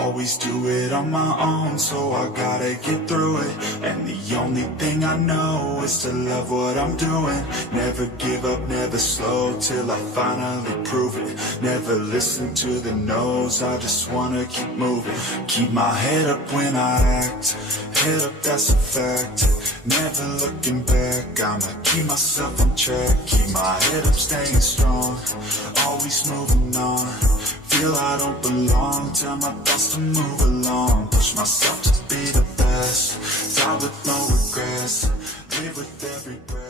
always do it on my own, so I gotta get through it. And the only thing I know is to love what I'm doing. Never give up, never slow, till I finally prove it. Never listen to the no's, I just wanna keep moving. Keep my head up when I act, head up, that's a fact. Never looking back, I'ma keep myself on track. Keep my head up, staying strong, always moving on. Feel I don't belong, tell my thoughts to move along. Push myself to be the best, die with no regrets, live with every breath.